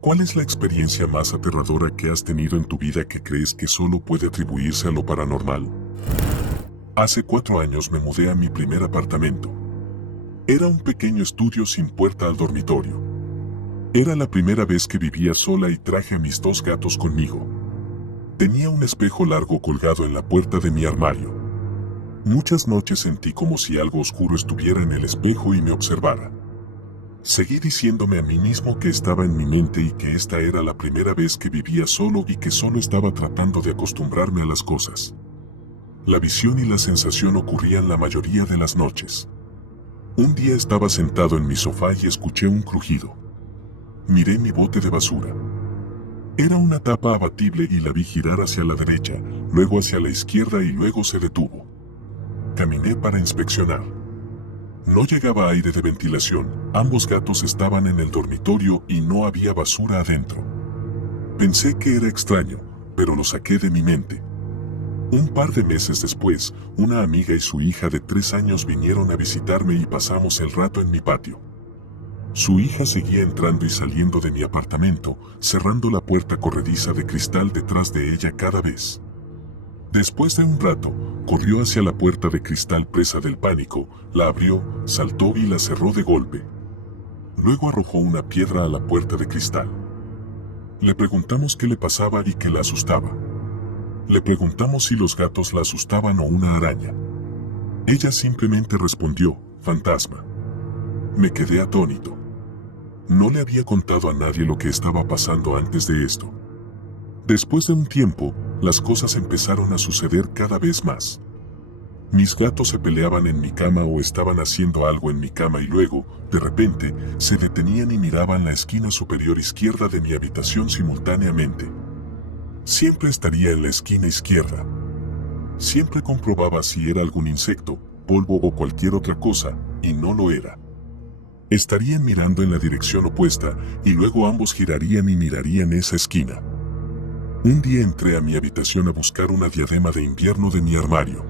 ¿Cuál es la experiencia más aterradora que has tenido en tu vida que crees que solo puede atribuirse a lo paranormal? Hace 4 años me mudé a mi primer apartamento. Era un pequeño estudio sin puerta al dormitorio. Era la primera vez que vivía sola y traje a mis 2 gatos conmigo. Tenía un espejo largo colgado en la puerta de mi armario. Muchas noches sentí como si algo oscuro estuviera en el espejo y me observara. Seguí diciéndome a mí mismo que estaba en mi mente y que esta era la primera vez que vivía solo y que solo estaba tratando de acostumbrarme a las cosas. La visión y la sensación ocurrían la mayoría de las noches. Un día estaba sentado en mi sofá y escuché un crujido. Miré mi bote de basura. Era una tapa abatible y la vi girar hacia la derecha, luego hacia la izquierda y luego se detuvo. Caminé para inspeccionar. No llegaba aire de ventilación, ambos gatos estaban en el dormitorio y no había basura adentro. Pensé que era extraño, pero lo saqué de mi mente. Un par de meses después, una amiga y su hija de 3 años vinieron a visitarme y pasamos el rato en mi patio. Su hija seguía entrando y saliendo de mi apartamento, cerrando la puerta corrediza de cristal detrás de ella cada vez. Después de un rato, corrió hacia la puerta de cristal presa del pánico, la abrió, saltó y la cerró de golpe. Luego arrojó una piedra a la puerta de cristal. Le preguntamos qué le pasaba y qué la asustaba. Le preguntamos si los gatos la asustaban o una araña. Ella simplemente respondió, fantasma. Me quedé atónito. No le había contado a nadie lo que estaba pasando antes de esto. Después de un tiempo, las cosas empezaron a suceder cada vez más. Mis gatos se peleaban en mi cama o estaban haciendo algo en mi cama y luego, de repente, se detenían y miraban la esquina superior izquierda de mi habitación simultáneamente. Siempre estaría en la esquina izquierda. Siempre comprobaba si era algún insecto, polvo o cualquier otra cosa, y no lo era. Estarían mirando en la dirección opuesta y luego ambos girarían y mirarían esa esquina. Un día entré a mi habitación a buscar una diadema de invierno de mi armario.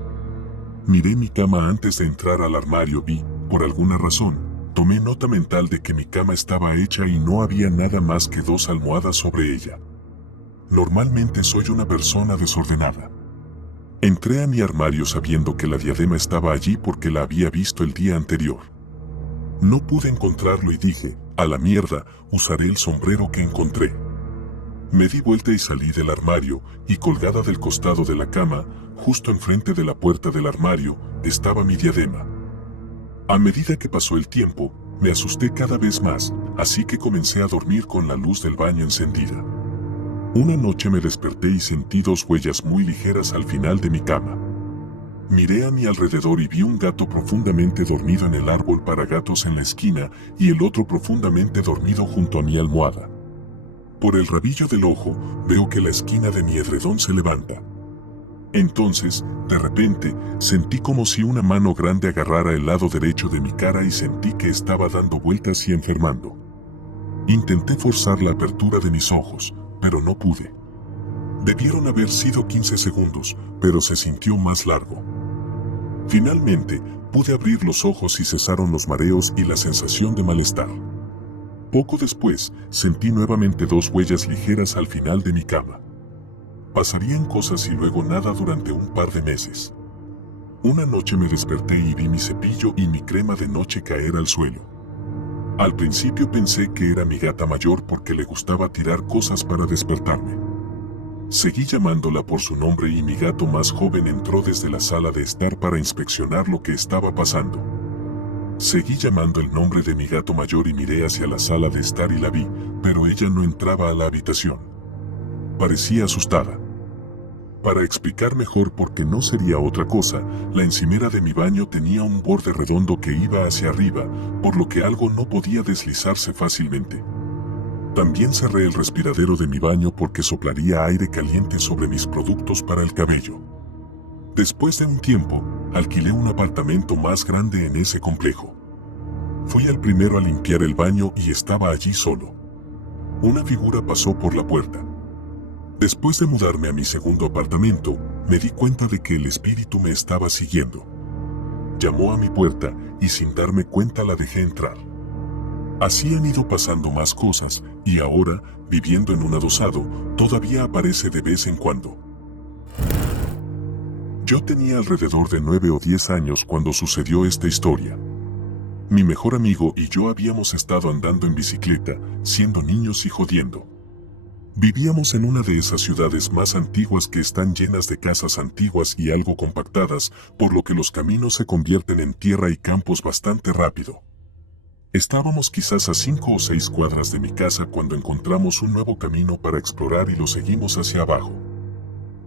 Miré mi cama antes de entrar al armario y, por alguna razón, tomé nota mental de que mi cama estaba hecha y no había nada más que 2 almohadas sobre ella. Normalmente soy una persona desordenada. Entré a mi armario sabiendo que la diadema estaba allí porque la había visto el día anterior. No pude encontrarlo y dije, a la mierda, usaré el sombrero que encontré. Me di vuelta y salí del armario, y colgada del costado de la cama, justo enfrente de la puerta del armario, estaba mi diadema. A medida que pasó el tiempo, me asusté cada vez más, así que comencé a dormir con la luz del baño encendida. Una noche me desperté y sentí 2 huellas muy ligeras al final de mi cama. Miré a mi alrededor y vi un gato profundamente dormido en el árbol para gatos en la esquina y el otro profundamente dormido junto a mi almohada. Por el rabillo del ojo, veo que la esquina de mi edredón se levanta. Entonces, de repente, sentí como si una mano grande agarrara el lado derecho de mi cara y sentí que estaba dando vueltas y enfermando. Intenté forzar la apertura de mis ojos, pero no pude. Debieron haber sido 15 segundos, pero se sintió más largo. Finalmente, pude abrir los ojos y cesaron los mareos y la sensación de malestar. Poco después, sentí nuevamente 2 huellas ligeras al final de mi cama. Pasarían cosas y luego nada durante un par de meses. Una noche me desperté y vi mi cepillo y mi crema de noche caer al suelo. Al principio pensé que era mi gata mayor porque le gustaba tirar cosas para despertarme. Seguí llamándola por su nombre y mi gato más joven entró desde la sala de estar para inspeccionar lo que estaba pasando. Seguí llamando el nombre de mi gato mayor y miré hacia la sala de estar y la vi, pero ella no entraba a la habitación. Parecía asustada. Para explicar mejor por qué no sería otra cosa, la encimera de mi baño tenía un borde redondo que iba hacia arriba, por lo que algo no podía deslizarse fácilmente. También cerré el respiradero de mi baño porque soplaría aire caliente sobre mis productos para el cabello. Después de un tiempo, alquilé un apartamento más grande en ese complejo. Fui el primero a limpiar el baño y estaba allí solo. Una figura pasó por la puerta. Después de mudarme a mi segundo apartamento, me di cuenta de que el espíritu me estaba siguiendo. Llamó a mi puerta y sin darme cuenta la dejé entrar. Así han ido pasando más cosas, y ahora, viviendo en un adosado, todavía aparece de vez en cuando. Yo tenía alrededor de 9 o 10 años cuando sucedió esta historia. Mi mejor amigo y yo habíamos estado andando en bicicleta, siendo niños y jodiendo. Vivíamos en una de esas ciudades más antiguas que están llenas de casas antiguas y algo compactadas, por lo que los caminos se convierten en tierra y campos bastante rápido. Estábamos quizás a 5 o 6 cuadras de mi casa cuando encontramos un nuevo camino para explorar y lo seguimos hacia abajo.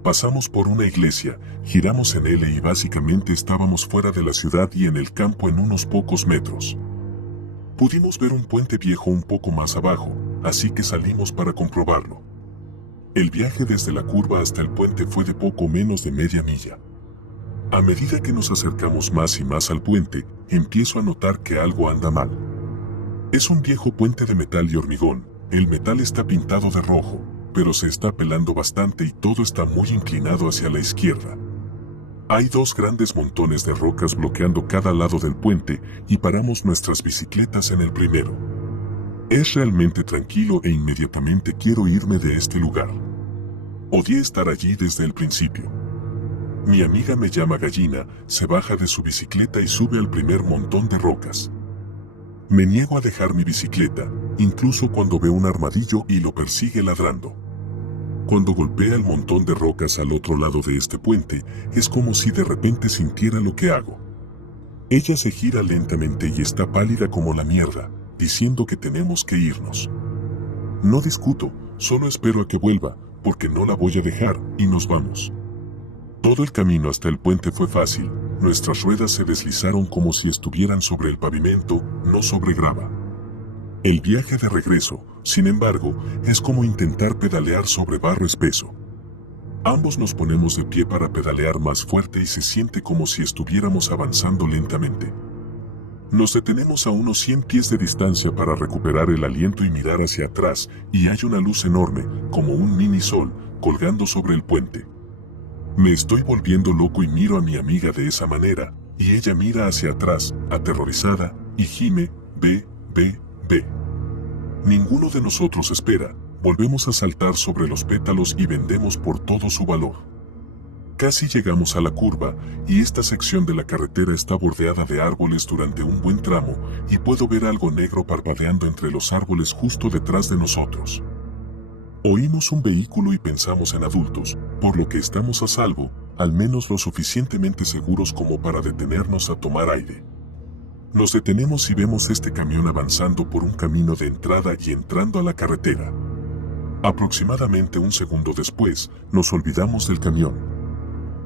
Pasamos por una iglesia, giramos en él y básicamente estábamos fuera de la ciudad y en el campo en unos pocos metros. Pudimos ver un puente viejo un poco más abajo, así que salimos para comprobarlo. El viaje desde la curva hasta el puente fue de poco menos de media milla. A medida que nos acercamos más y más al puente, empiezo a notar que algo anda mal. Es un viejo puente de metal y hormigón, el metal está pintado de rojo, pero se está pelando bastante y todo está muy inclinado hacia la izquierda. Hay 2 grandes montones de rocas bloqueando cada lado del puente y paramos nuestras bicicletas en el primero. Es realmente tranquilo e inmediatamente quiero irme de este lugar. Odié estar allí desde el principio. Mi amiga me llama Gallina, se baja de su bicicleta y sube al primer montón de rocas. Me niego a dejar mi bicicleta, incluso cuando veo un armadillo y lo persigue ladrando. Cuando golpea el montón de rocas al otro lado de este puente, es como si de repente sintiera lo que hago. Ella se gira lentamente y está pálida como la mierda, diciendo que tenemos que irnos. No discuto, solo espero a que vuelva, porque no la voy a dejar, y nos vamos. Todo el camino hasta el puente fue fácil, nuestras ruedas se deslizaron como si estuvieran sobre el pavimento, no sobre grava. El viaje de regreso, sin embargo, es como intentar pedalear sobre barro espeso. Ambos nos ponemos de pie para pedalear más fuerte y se siente como si estuviéramos avanzando lentamente. Nos detenemos a unos 100 pies de distancia para recuperar el aliento y mirar hacia atrás, y hay una luz enorme, como un mini sol, colgando sobre el puente. Me estoy volviendo loco y miro a mi amiga de esa manera, y ella mira hacia atrás, aterrorizada, y gime, ve. Ninguno de nosotros espera, volvemos a saltar sobre los pétalos y vendemos por todo su valor. Casi llegamos a la curva, y esta sección de la carretera está bordeada de árboles durante un buen tramo, y puedo ver algo negro parpadeando entre los árboles justo detrás de nosotros. Oímos un vehículo y pensamos en adultos, por lo que estamos a salvo, al menos lo suficientemente seguros como para detenernos a tomar aire. Nos detenemos y vemos este camión avanzando por un camino de entrada y entrando a la carretera. Aproximadamente un segundo después, nos olvidamos del camión.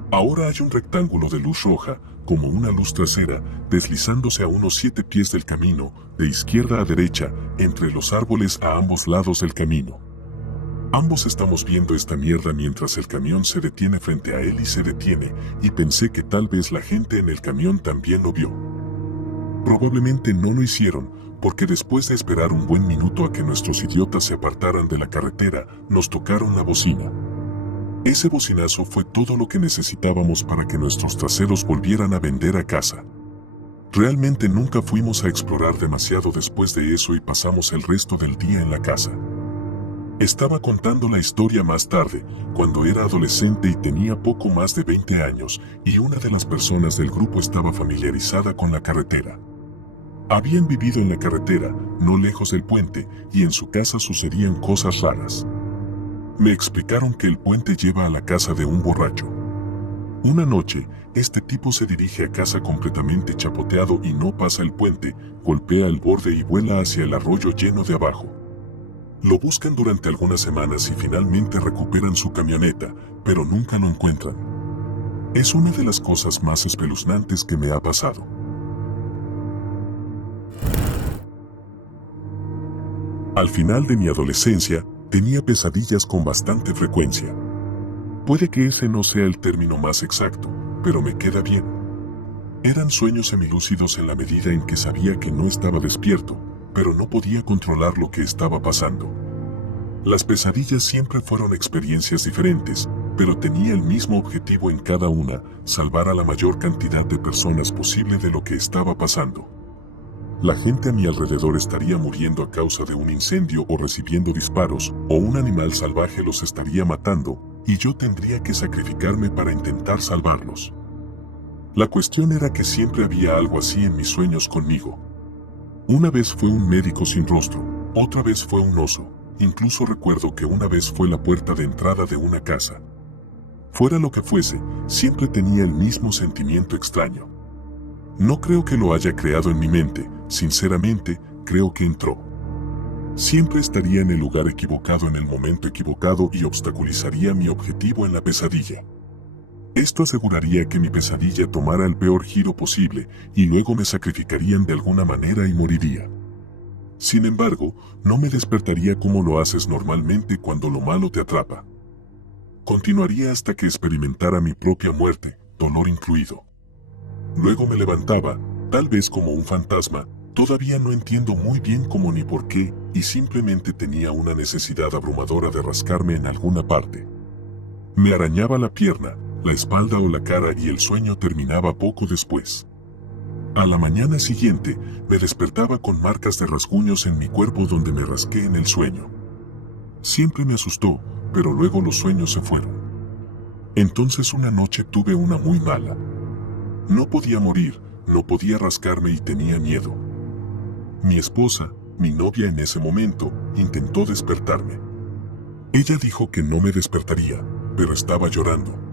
Ahora hay un rectángulo de luz roja, como una luz trasera, deslizándose a unos 7 pies del camino, de izquierda a derecha, entre los árboles a ambos lados del camino. Ambos estamos viendo esta mierda mientras el camión se detiene frente a él y se detiene, y pensé que tal vez la gente en el camión también lo vio. Probablemente no lo hicieron, porque después de esperar un buen minuto a que nuestros idiotas se apartaran de la carretera, nos tocaron la bocina. Ese bocinazo fue todo lo que necesitábamos para que nuestros traseros volvieran a vender a casa. Realmente nunca fuimos a explorar demasiado después de eso y pasamos el resto del día en la casa. Estaba contando la historia más tarde, cuando era adolescente y tenía poco más de 20 años, y una de las personas del grupo estaba familiarizada con la carretera. Habían vivido en la carretera, no lejos del puente, y en su casa sucedían cosas raras. Me explicaron que el puente lleva a la casa de un borracho. Una noche, este tipo se dirige a casa completamente chapoteado y no pasa el puente, golpea el borde y vuela hacia el arroyo lleno de abajo. Lo buscan durante algunas semanas y finalmente recuperan su camioneta, pero nunca lo encuentran. Es una de las cosas más espeluznantes que me ha pasado. Al final de mi adolescencia, tenía pesadillas con bastante frecuencia. Puede que ese no sea el término más exacto, pero me queda bien. Eran sueños semilúcidos en la medida en que sabía que no estaba despierto, pero no podía controlar lo que estaba pasando. Las pesadillas siempre fueron experiencias diferentes, pero tenía el mismo objetivo en cada una, salvar a la mayor cantidad de personas posible de lo que estaba pasando. La gente a mi alrededor estaría muriendo a causa de un incendio o recibiendo disparos, o un animal salvaje los estaría matando, y yo tendría que sacrificarme para intentar salvarlos. La cuestión era que siempre había algo así en mis sueños conmigo. Una vez fue un médico sin rostro, otra vez fue un oso, incluso recuerdo que una vez fue la puerta de entrada de una casa. Fuera lo que fuese, siempre tenía el mismo sentimiento extraño. No creo que lo haya creado en mi mente, sinceramente, creo que entró. Siempre estaría en el lugar equivocado en el momento equivocado y obstaculizaría mi objetivo en la pesadilla. Esto aseguraría que mi pesadilla tomara el peor giro posible y luego me sacrificarían de alguna manera y moriría. Sin embargo, no me despertaría como lo haces normalmente cuando lo malo te atrapa. Continuaría hasta que experimentara mi propia muerte, dolor incluido. Luego me levantaba, tal vez como un fantasma, todavía no entiendo muy bien cómo ni por qué, y simplemente tenía una necesidad abrumadora de rascarme en alguna parte. Me arañaba la pierna, la espalda o la cara y el sueño terminaba poco después. A la mañana siguiente, me despertaba con marcas de rasguños en mi cuerpo donde me rasqué en el sueño. Siempre me asustó, pero luego los sueños se fueron. Entonces una noche tuve una muy mala. No podía morir, no podía rascarme y tenía miedo. Mi esposa, mi novia en ese momento, intentó despertarme. Ella dijo que no me despertaría, pero estaba llorando.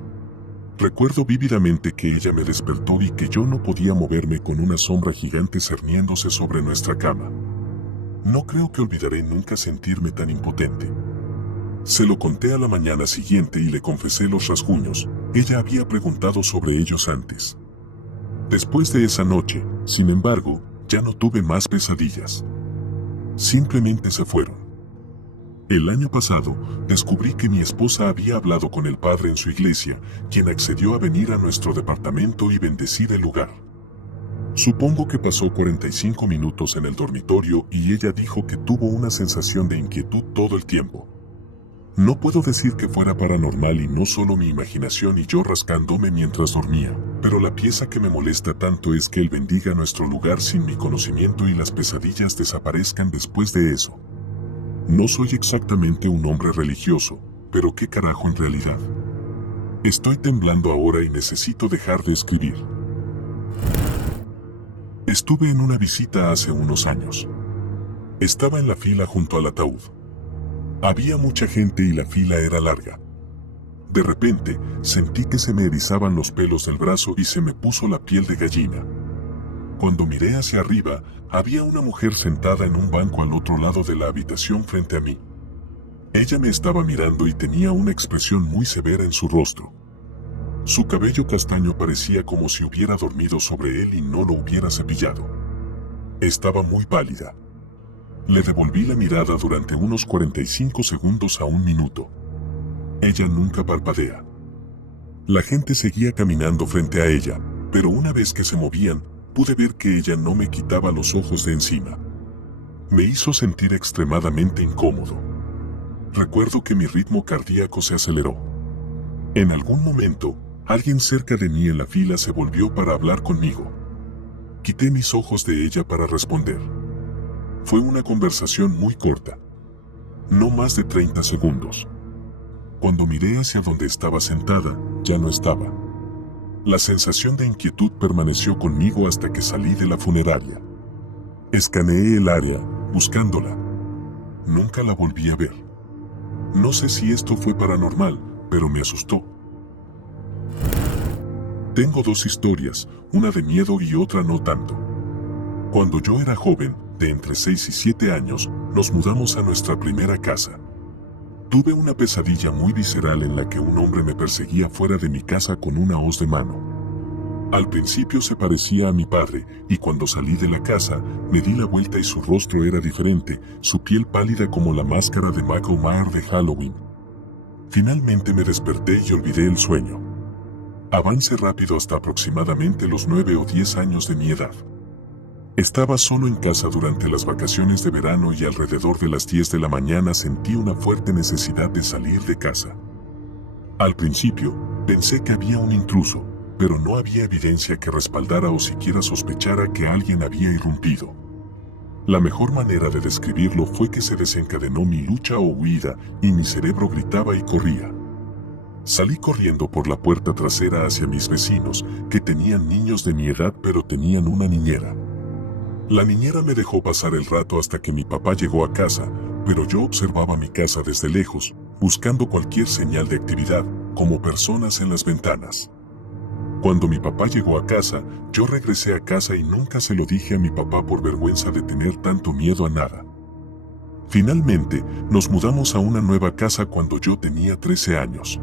Recuerdo vívidamente que ella me despertó y que yo no podía moverme con una sombra gigante cerniéndose sobre nuestra cama. No creo que olvidaré nunca sentirme tan impotente. Se lo conté a la mañana siguiente y le confesé los rasguños. Ella había preguntado sobre ellos antes. Después de esa noche, sin embargo, ya no tuve más pesadillas. Simplemente se fueron. El año pasado, descubrí que mi esposa había hablado con el padre en su iglesia, quien accedió a venir a nuestro departamento y bendecir el lugar. Supongo que pasó 45 minutos en el dormitorio y ella dijo que tuvo una sensación de inquietud todo el tiempo. No puedo decir que fuera paranormal y no solo mi imaginación y yo rascándome mientras dormía, pero la pieza que me molesta tanto es que él bendiga nuestro lugar sin mi conocimiento y las pesadillas desaparezcan después de eso. No soy exactamente un hombre religioso, pero qué carajo en realidad. Estoy temblando ahora y necesito dejar de escribir. Estuve en una visita hace unos años. Estaba en la fila junto al ataúd. Había mucha gente y la fila era larga. De repente, sentí que se me erizaban los pelos del brazo y se me puso la piel de gallina. Cuando miré hacia arriba, había una mujer sentada en un banco al otro lado de la habitación frente a mí. Ella me estaba mirando y tenía una expresión muy severa en su rostro. Su cabello castaño parecía como si hubiera dormido sobre él y no lo hubiera cepillado. Estaba muy pálida. Le devolví la mirada durante unos 45 segundos a un minuto. Ella nunca parpadea. La gente seguía caminando frente a ella, pero una vez que se movían, pude ver que ella no me quitaba los ojos de encima. Me hizo sentir extremadamente incómodo. Recuerdo que mi ritmo cardíaco se aceleró. En algún momento, alguien cerca de mí en la fila se volvió para hablar conmigo. Quité mis ojos de ella para responder. Fue una conversación muy corta. No más de 30 segundos. Cuando miré hacia donde estaba sentada, ya no estaba. La sensación de inquietud permaneció conmigo hasta que salí de la funeraria. Escaneé el área, buscándola. Nunca la volví a ver. No sé si esto fue paranormal, pero me asustó. Tengo dos historias, una de miedo y otra no tanto. Cuando yo era joven, de entre 6 y 7 años, nos mudamos a nuestra primera casa. Tuve una pesadilla muy visceral en la que un hombre me perseguía fuera de mi casa con una hoz de mano. Al principio se parecía a mi padre, y cuando salí de la casa, me di la vuelta y su rostro era diferente, su piel pálida como la máscara de Michael Myers de Halloween. Finalmente me desperté y olvidé el sueño. Avancé rápido hasta aproximadamente los 9 o 10 años de mi edad. Estaba solo en casa durante las vacaciones de verano y alrededor de las 10 de la mañana sentí una fuerte necesidad de salir de casa. Al principio, pensé que había un intruso, pero no había evidencia que respaldara o siquiera sospechara que alguien había irrumpido. La mejor manera de describirlo fue que se desencadenó mi lucha o huida y mi cerebro gritaba y corría. Salí corriendo por la puerta trasera hacia mis vecinos, que tenían niños de mi edad pero tenían una niñera. La niñera me dejó pasar el rato hasta que mi papá llegó a casa, pero yo observaba mi casa desde lejos, buscando cualquier señal de actividad, como personas en las ventanas. Cuando mi papá llegó a casa, yo regresé a casa y nunca se lo dije a mi papá por vergüenza de tener tanto miedo a nada. Finalmente, nos mudamos a una nueva casa cuando yo tenía 13 años.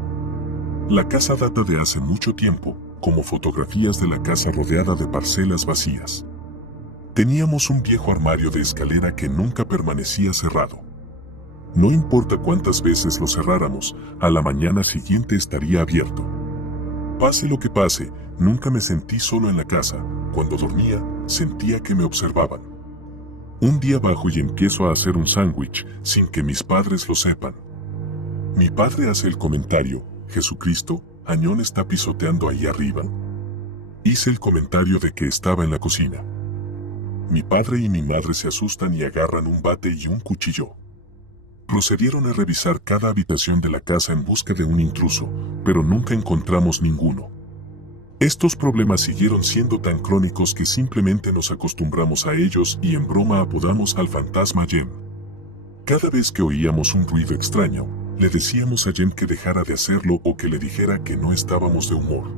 La casa data de hace mucho tiempo, como fotografías de la casa rodeada de parcelas vacías. Teníamos un viejo armario de escalera que nunca permanecía cerrado. No importa cuántas veces lo cerráramos, a la mañana siguiente estaría abierto. Pase lo que pase, nunca me sentí solo en la casa. Cuando dormía, sentía que me observaban. Un día bajo y empiezo a hacer un sándwich, sin que mis padres lo sepan. Mi padre hace el comentario: Jesucristo, Añón está pisoteando ahí arriba. Hice el comentario de que estaba en la cocina. Mi padre y mi madre se asustan y agarran un bate y un cuchillo. Procedieron a revisar cada habitación de la casa en busca de un intruso, pero nunca encontramos ninguno. Estos problemas siguieron siendo tan crónicos que simplemente nos acostumbramos a ellos y en broma apodamos al fantasma Jem. Cada vez que oíamos un ruido extraño, le decíamos a Jem que dejara de hacerlo o que le dijera que no estábamos de humor.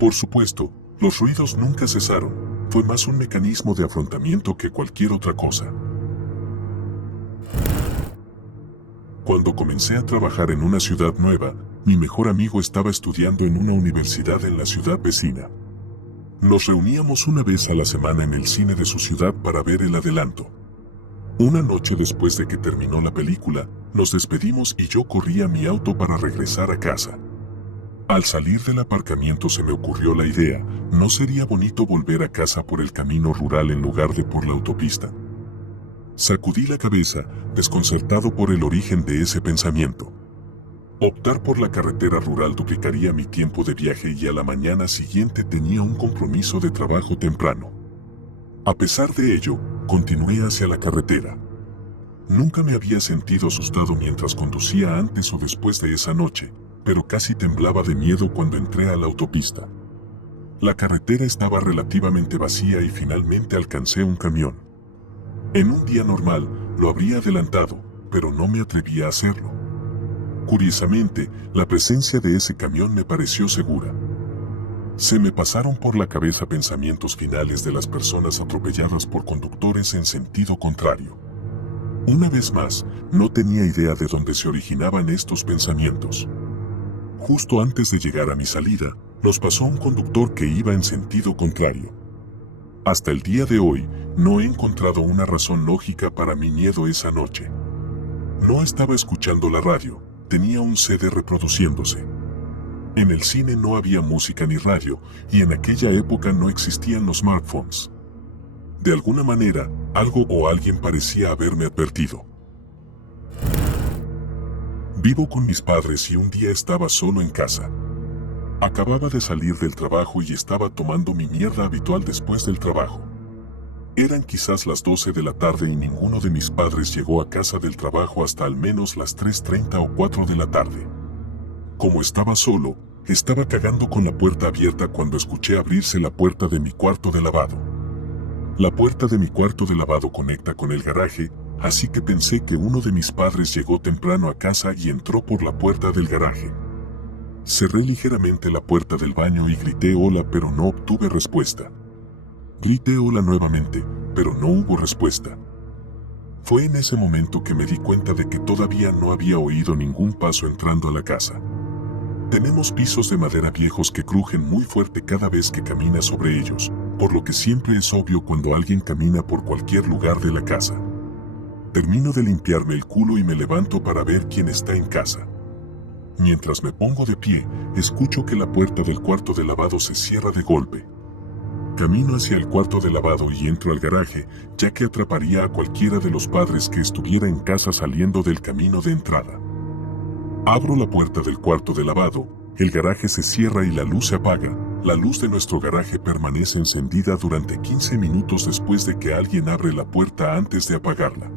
Por supuesto, los ruidos nunca cesaron, fue más un mecanismo de afrontamiento que cualquier otra cosa. Cuando comencé a trabajar en una ciudad nueva, mi mejor amigo estaba estudiando en una universidad en la ciudad vecina. Nos reuníamos una vez a la semana en el cine de su ciudad para ver el adelanto. Una noche después de que terminó la película, nos despedimos y yo corrí a mi auto para regresar a casa. Al salir del aparcamiento se me ocurrió la idea: ¿no sería bonito volver a casa por el camino rural en lugar de por la autopista? Sacudí la cabeza, desconcertado por el origen de ese pensamiento. Optar por la carretera rural duplicaría mi tiempo de viaje y a la mañana siguiente tenía un compromiso de trabajo temprano. A pesar de ello, continué hacia la carretera. Nunca me había sentido asustado mientras conducía antes o después de esa noche, pero casi temblaba de miedo cuando entré a la autopista. La carretera estaba relativamente vacía y finalmente alcancé un camión. En un día normal, lo habría adelantado, pero no me atrevía a hacerlo. Curiosamente, la presencia de ese camión me pareció segura. Se me pasaron por la cabeza pensamientos finales de las personas atropelladas por conductores en sentido contrario. Una vez más, no tenía idea de dónde se originaban estos pensamientos. Justo antes de llegar a mi salida, nos pasó un conductor que iba en sentido contrario. Hasta el día de hoy, no he encontrado una razón lógica para mi miedo esa noche. No estaba escuchando la radio, tenía un CD reproduciéndose. En el cine no había música ni radio, y en aquella época no existían los smartphones. De alguna manera, algo o alguien parecía haberme advertido. Vivo con mis padres y un día estaba solo en casa. Acababa de salir del trabajo y estaba tomando mi mierda habitual después del trabajo. Eran quizás las 12 de la tarde y ninguno de mis padres llegó a casa del trabajo hasta al menos las 3:30 o 4 de la tarde. Como estaba solo, estaba cagando con la puerta abierta cuando escuché abrirse la puerta de mi cuarto de lavado. La puerta de mi cuarto de lavado conecta con el garaje, así que pensé que uno de mis padres llegó temprano a casa y entró por la puerta del garaje. Cerré ligeramente la puerta del baño y grité hola, pero no obtuve respuesta. Grité hola nuevamente, pero no hubo respuesta. Fue en ese momento que me di cuenta de que todavía no había oído ningún paso entrando a la casa. Tenemos pisos de madera viejos que crujen muy fuerte cada vez que camina sobre ellos, por lo que siempre es obvio cuando alguien camina por cualquier lugar de la casa. Termino de limpiarme el culo y me levanto para ver quién está en casa. Mientras me pongo de pie, escucho que la puerta del cuarto de lavado se cierra de golpe. Camino hacia el cuarto de lavado y entro al garaje, ya que atraparía a cualquiera de los padres que estuviera en casa saliendo del camino de entrada. Abro la puerta del cuarto de lavado, el garaje se cierra y la luz se apaga, la luz de nuestro garaje permanece encendida durante 15 minutos después de que alguien abre la puerta antes de apagarla.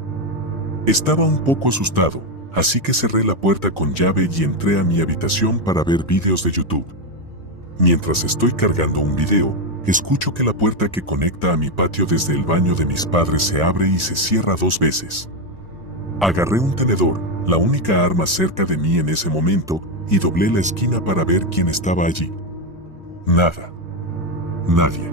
Estaba un poco asustado, así que cerré la puerta con llave y entré a mi habitación para ver vídeos de YouTube. Mientras estoy cargando un video, escucho que la puerta que conecta a mi patio desde el baño de mis padres se abre y se cierra 2 veces. Agarré un tenedor, la única arma cerca de mí en ese momento, y doblé la esquina para ver quién estaba allí. Nada. Nadie.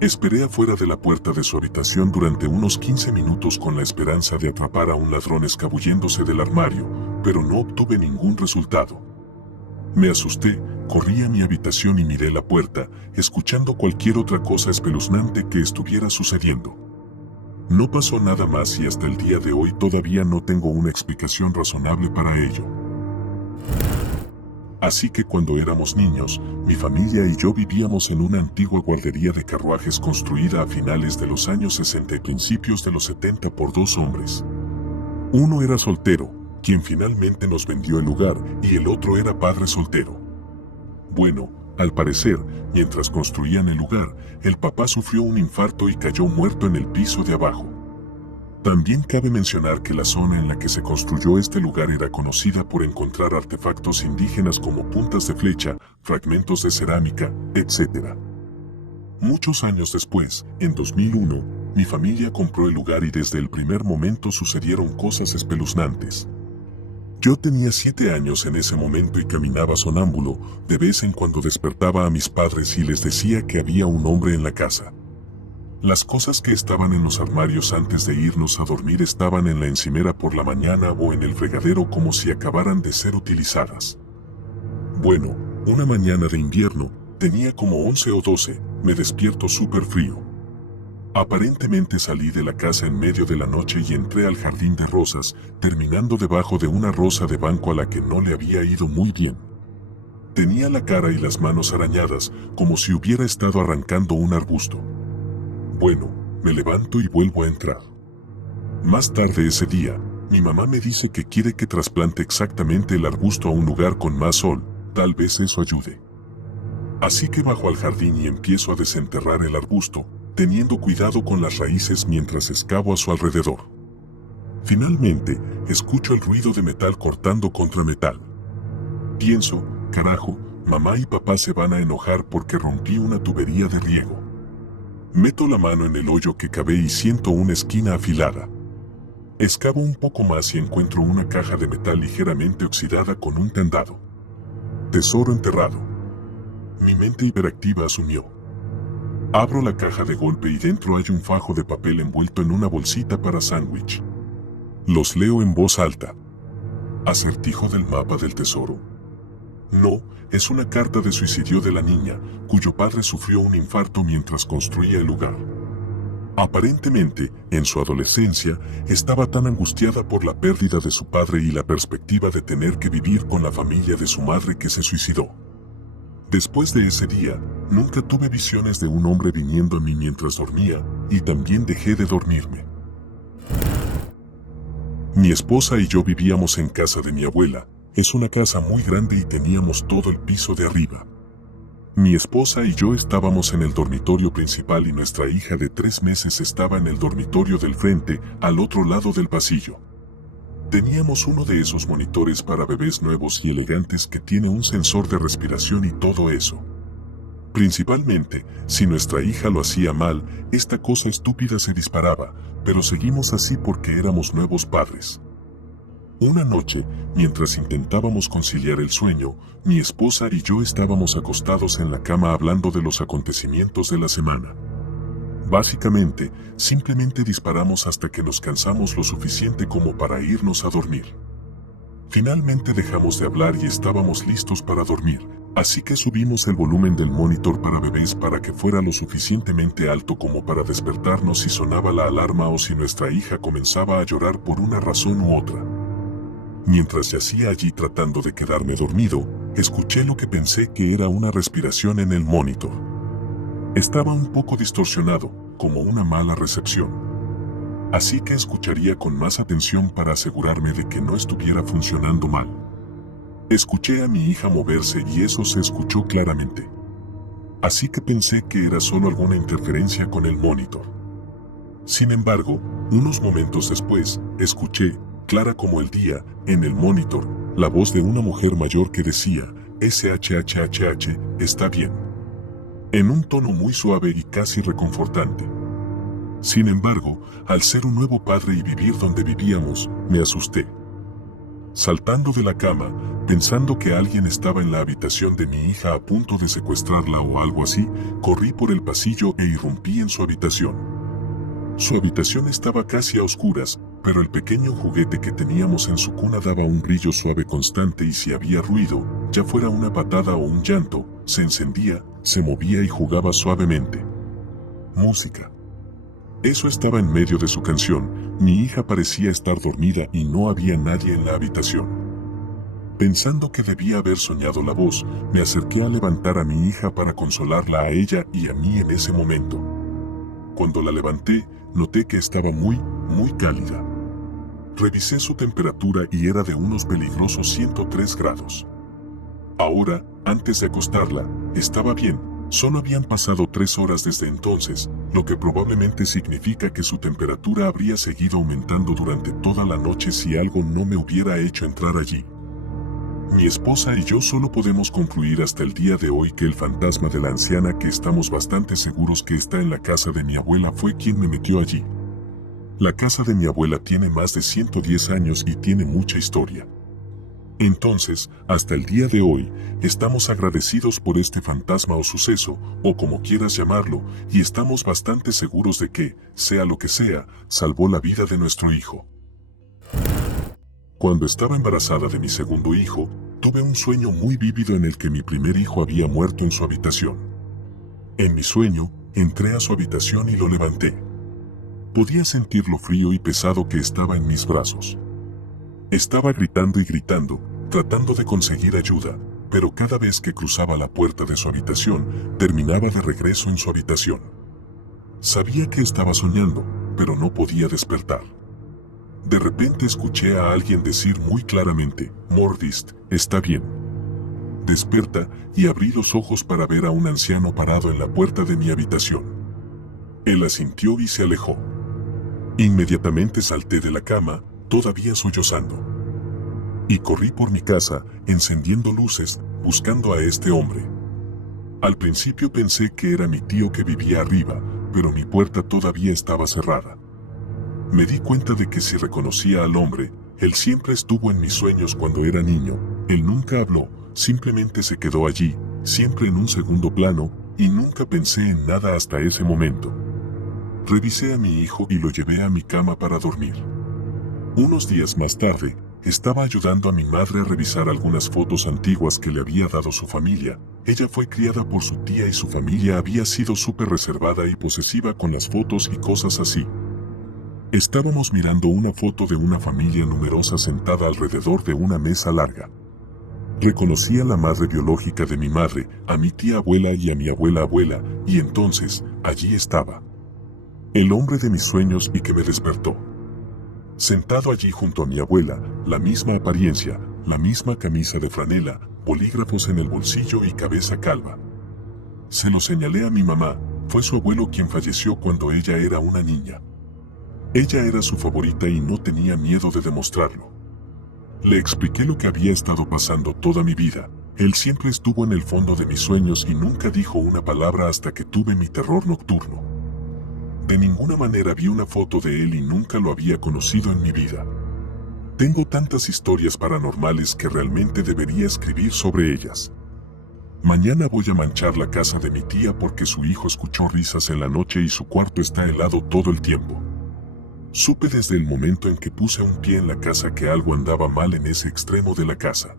Esperé afuera de la puerta de su habitación durante unos 15 minutos con la esperanza de atrapar a un ladrón escabulléndose del armario, pero no obtuve ningún resultado. Me asusté, corrí a mi habitación y miré la puerta, escuchando cualquier otra cosa espeluznante que estuviera sucediendo. No pasó nada más y hasta el día de hoy todavía no tengo una explicación razonable para ello. Así que cuando éramos niños, mi familia y yo vivíamos en una antigua guardería de carruajes construida a finales de los años 60 y principios de los 70 por 2 hombres. Uno era soltero, quien finalmente nos vendió el lugar, y el otro era padre soltero. Bueno, al parecer, mientras construían el lugar, el papá sufrió un infarto y cayó muerto en el piso de abajo. También cabe mencionar que la zona en la que se construyó este lugar era conocida por encontrar artefactos indígenas como puntas de flecha, fragmentos de cerámica, etc. Muchos años después, en 2001, mi familia compró el lugar y desde el primer momento sucedieron cosas espeluznantes. Yo tenía 7 años en ese momento y caminaba sonámbulo, de vez en cuando despertaba a mis padres y les decía que había un hombre en la casa. Las cosas que estaban en los armarios antes de irnos a dormir estaban en la encimera por la mañana o en el fregadero como si acabaran de ser utilizadas. Bueno, una mañana de invierno, tenía como 11 o 12, me despierto súper frío. Aparentemente salí de la casa en medio de la noche y entré al jardín de rosas, terminando debajo de una rosa de banco a la que no le había ido muy bien. Tenía la cara y las manos arañadas, como si hubiera estado arrancando un arbusto. Bueno, me levanto y vuelvo a entrar. Más tarde ese día, mi mamá me dice que quiere que trasplante exactamente el arbusto a un lugar con más sol, tal vez eso ayude. Así que bajo al jardín y empiezo a desenterrar el arbusto, teniendo cuidado con las raíces mientras excavo a su alrededor. Finalmente, escucho el ruido de metal cortando contra metal. Pienso, carajo, mamá y papá se van a enojar porque rompí una tubería de riego. Meto la mano en el hoyo que cavé y siento una esquina afilada. Excavo un poco más y encuentro una caja de metal ligeramente oxidada con un candado. Tesoro enterrado. Mi mente hiperactiva asumió. Abro la caja de golpe y dentro hay un fajo de papel envuelto en una bolsita para sándwich. Los leo en voz alta. ¿Acertijo del mapa del tesoro? No, es una carta de suicidio de la niña, cuyo padre sufrió un infarto mientras construía el lugar. Aparentemente, en su adolescencia, estaba tan angustiada por la pérdida de su padre y la perspectiva de tener que vivir con la familia de su madre que se suicidó. Después de ese día, nunca tuve visiones de un hombre viniendo a mí mientras dormía, y también dejé de dormirme. Mi esposa y yo vivíamos en casa de mi abuela. Es una casa muy grande y teníamos todo el piso de arriba. Mi esposa y yo estábamos en el dormitorio principal y nuestra hija de 3 meses estaba en el dormitorio del frente, al otro lado del pasillo. Teníamos uno de esos monitores para bebés nuevos y elegantes que tiene un sensor de respiración y todo eso. Principalmente, si nuestra hija lo hacía mal, esta cosa estúpida se disparaba, pero seguimos así porque éramos nuevos padres. Una noche, mientras intentábamos conciliar el sueño, mi esposa y yo estábamos acostados en la cama hablando de los acontecimientos de la semana. Básicamente, simplemente disparamos hasta que nos cansamos lo suficiente como para irnos a dormir. Finalmente dejamos de hablar y estábamos listos para dormir, así que subimos el volumen del monitor para bebés para que fuera lo suficientemente alto como para despertarnos si sonaba la alarma o si nuestra hija comenzaba a llorar por una razón u otra. Mientras yacía allí tratando de quedarme dormido, escuché lo que pensé que era una respiración en el monitor. Estaba un poco distorsionado, como una mala recepción. Así que escucharía con más atención para asegurarme de que no estuviera funcionando mal. Escuché a mi hija moverse y eso se escuchó claramente. así que pensé que era solo alguna interferencia con el monitor. Sin embargo, unos momentos después, escuché, clara como el día, en el monitor, la voz de una mujer mayor que decía, SHHHH, está bien. En un tono muy suave y casi reconfortante. Sin embargo, al ser un nuevo padre y vivir donde vivíamos, me asusté. Saltando de la cama, pensando que alguien estaba en la habitación de mi hija a punto de secuestrarla o algo así, corrí por el pasillo e irrumpí en su habitación. Su habitación estaba casi a oscuras, pero el pequeño juguete que teníamos en su cuna daba un brillo suave constante y si había ruido, ya fuera una patada o un llanto, se encendía, se movía y jugaba suavemente. Música. Eso estaba en medio de su canción, mi hija parecía estar dormida y no había nadie en la habitación. Pensando que debía haber soñado la voz, me acerqué a levantar a mi hija para consolarla a ella y a mí en ese momento. Cuando la levanté, noté que estaba muy cálida. Revisé su temperatura y era de unos peligrosos 103 grados. Ahora, antes de acostarla, estaba bien. Solo habían pasado 3 horas desde entonces, lo que probablemente significa que su temperatura habría seguido aumentando durante toda la noche si algo no me hubiera hecho entrar allí. Mi esposa y yo solo podemos concluir hasta el día de hoy que el fantasma de la anciana que estamos bastante seguros que está en la casa de mi abuela fue quien me metió allí. La casa de mi abuela tiene más de 110 años y tiene mucha historia. Entonces, hasta el día de hoy, estamos agradecidos por este fantasma o suceso, o como quieras llamarlo, y estamos bastante seguros de que, sea lo que sea, salvó la vida de nuestro hijo. Cuando estaba embarazada de mi segundo hijo, tuve un sueño muy vívido en el que mi primer hijo había muerto en su habitación. En mi sueño, entré a su habitación y lo levanté. Podía sentir lo frío y pesado que estaba en mis brazos. Estaba gritando y gritando, tratando de conseguir ayuda, pero cada vez que cruzaba la puerta de su habitación, terminaba de regreso en su habitación. Sabía que estaba soñando, pero no podía despertar. De repente escuché a alguien decir muy claramente, Mordist, está bien. Despierta, y abrí los ojos para ver a un anciano parado en la puerta de mi habitación. Él asintió y se alejó. Inmediatamente salté de la cama, todavía sollozando. Y corrí por mi casa, encendiendo luces, buscando a este hombre. Al principio pensé que era mi tío que vivía arriba, pero mi puerta todavía estaba cerrada. Me di cuenta de que si reconocía al hombre, él siempre estuvo en mis sueños cuando era niño, él nunca habló, simplemente se quedó allí, siempre en un segundo plano, y nunca pensé en nada hasta ese momento. Revisé a mi hijo y lo llevé a mi cama para dormir. Unos días más tarde, estaba ayudando a mi madre a revisar algunas fotos antiguas que le había dado su familia. Ella fue criada por su tía y su familia había sido súper reservada y posesiva con las fotos y cosas así. Estábamos mirando una foto de una familia numerosa sentada alrededor de una mesa larga. Reconocí a la madre biológica de mi madre, a mi tía abuela y a mi abuela abuela, y entonces, allí estaba. El hombre de mis sueños y que me despertó. Sentado allí junto a mi abuela, la misma apariencia, la misma camisa de franela, bolígrafos en el bolsillo y cabeza calva. Se lo señalé a mi mamá, fue su abuelo quien falleció cuando ella era una niña. Ella era su favorita y no tenía miedo de demostrarlo. Le expliqué lo que había estado pasando toda mi vida. Él siempre estuvo en el fondo de mis sueños y nunca dijo una palabra hasta que tuve mi terror nocturno. De ninguna manera vi una foto de él y nunca lo había conocido en mi vida. Tengo tantas historias paranormales que realmente debería escribir sobre ellas. Mañana voy a manchar la casa de mi tía porque su hijo escuchó risas en la noche y su cuarto está helado todo el tiempo. Supe desde el momento en que puse un pie en la casa que algo andaba mal en ese extremo de la casa.